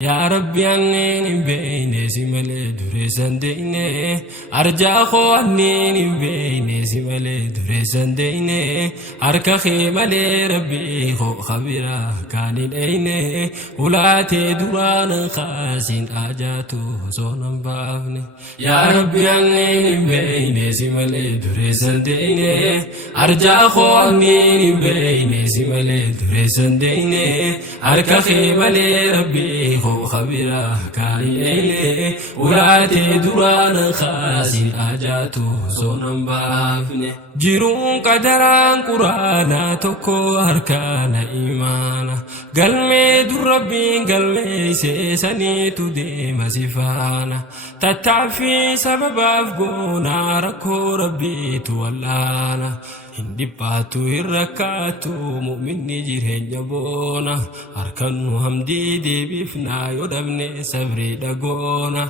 يا ربي عنين بين سمال دريسان دينه أرجع خو عنين بين سمال دريسان دينه أركا خيمال ربي خو خبيرا كان الأينه ولاتي دوان خاسين آجاتو صونم بافني يا ربي عنين بين سمال دريسان دينه أرجع خو عنين بين سمال دريسان دينه أركا خيمال ربي خبيرا كايله ولاتي دوران خاسين آجاتو صونم بافنه جيرون قدران قرانا توكو أركان إيمانا قلمي دور ربي قلمي سيساني تدي مسيفانا تتعفي سبب أفقونا ركو ربي تولانا hindi patu irrakatu mu'minni jirenya bona arkanu hamdi debifna yodamne sabri dagona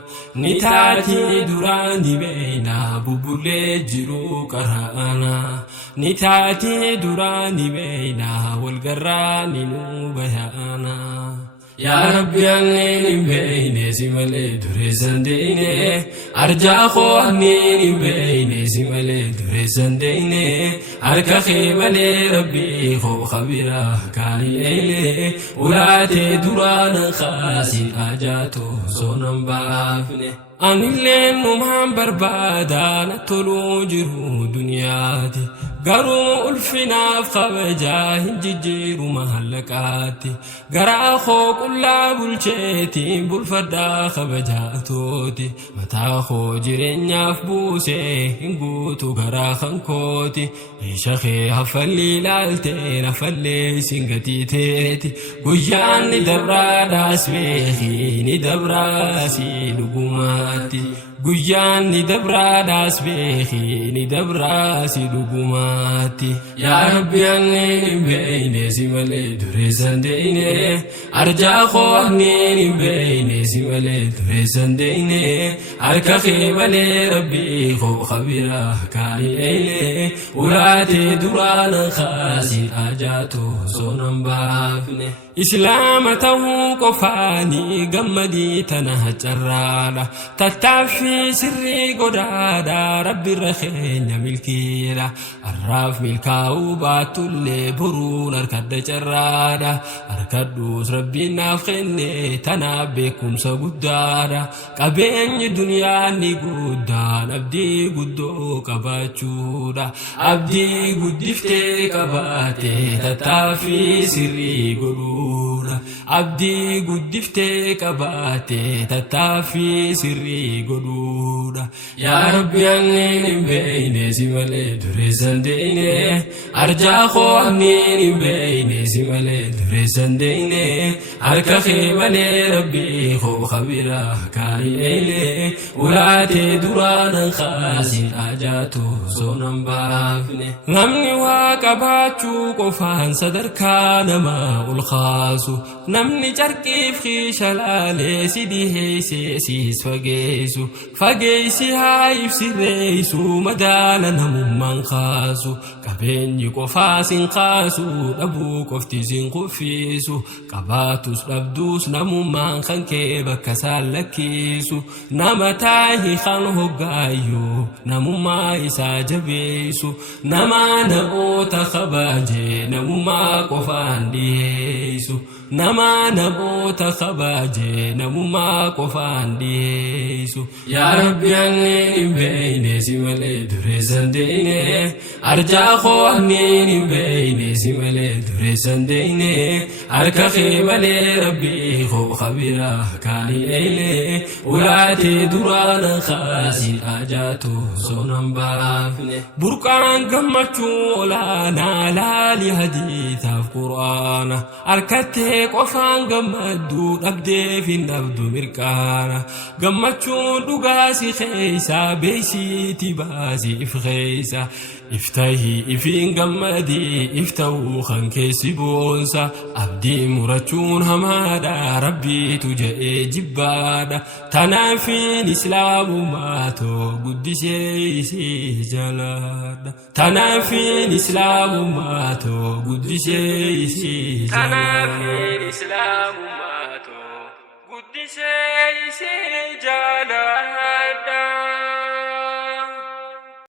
nitati durani beina bubule jiru qarana nitati durani beina walgarani nubayana يا ربي عنين بين سمال دريسان دينه أرجع خو عنين بين سمال دريسان دينه أركا خيمال ربي خو خبيرا كايله ولاتي دوران خاسين آجاتو صونم بافنه أن اللين نمهم بربادا نتلو جرو دنياتي قرو الفنا فخبجا هنججيرو محلقاتي قرا خو كلا بلشيتي بلفدا خبجاتوتي متا خو جرين فبوسي هنقوتو قرا خنكوتي شخي هفلي لالتي نفلي سنغتي تيتي قجان ندبرا داس بيخي ندبرا سي لقماتي قجان ندبرا داس بيخي ندبرا سي لقماتي يا ربي عنين بين سمال دريسان دينه أرجع خو عنين بين سمال دريسان دينه أركا خيمال ربي خو خبيرا كايله ولاتي دوران خاسين آجاتو صونم بافنه إسلامته قفاني قمدي تنهج الرادة تتعفي سري قدادا ربي الرخين ملكيرا الراف ملكاو باتو اللي برون أركد جرادة أركدوس ربي نافخيني تنابيكم سقدادا قبين دنيا ني قدان أبدي قدو قباتشودا أبدي قدفتي قباتي تتعفي سري قدو abdii guddiftee qabaate tattaaffii sirrii godhuudha yaa rabbi anneen hin beeyne si malee dureessan deeyne arjaa koo anneen hin beeyne si malee dureessan deeyne harka kee malee rabbii koo kabira kaayi'eele ulaatee duraanan kaasin ajaatu soonan baafne namni waa qabaachuu qofaan sadarkaa namaa ol kaasu namni carqiif xiishalalee si dhiheessee siis fageessi haa ibsireessu madaala namummaan kaasu qabeenyi qofaa sin kaasu dhabuu qofti sin kuffisu qabaatus dhabduus namummaan kan kee bakka isaan lakkisu nama taahi kan hoggaayyuu namummaa isaa jabeessu nama namoota kabaajee namummaa qofaan dhiheessu nama namoota kabaajee namummaa qofaan dhiheessu yaa rabbi anneen hin beeyne si malee dureessan deeyne arjaa koo anneen hin beeyne si malee dureessan deeyne harka kee malee rabbii koo kabira kaayi'eele ulaatee duraanan kaasin ajaatu soonan baafne burqaan gammachuu olaanaa laali hadiitaaf qur'aana harkattee qofaan gammaddu dhabdeef hin dhabdu mirqaana gammachuun dhugaa si keeysa beeysiiti baasi if keeysa iftahi ifiin gammadii iftahuu kan keessi boonsa abdii murachuun hamaadha rabbiitu jedhee jibbaadha tanaafiin islaamummaa too guddisee isii jalaadha tanaafiin islaamummaa too guddisee isii jalaadha قدسي جلالك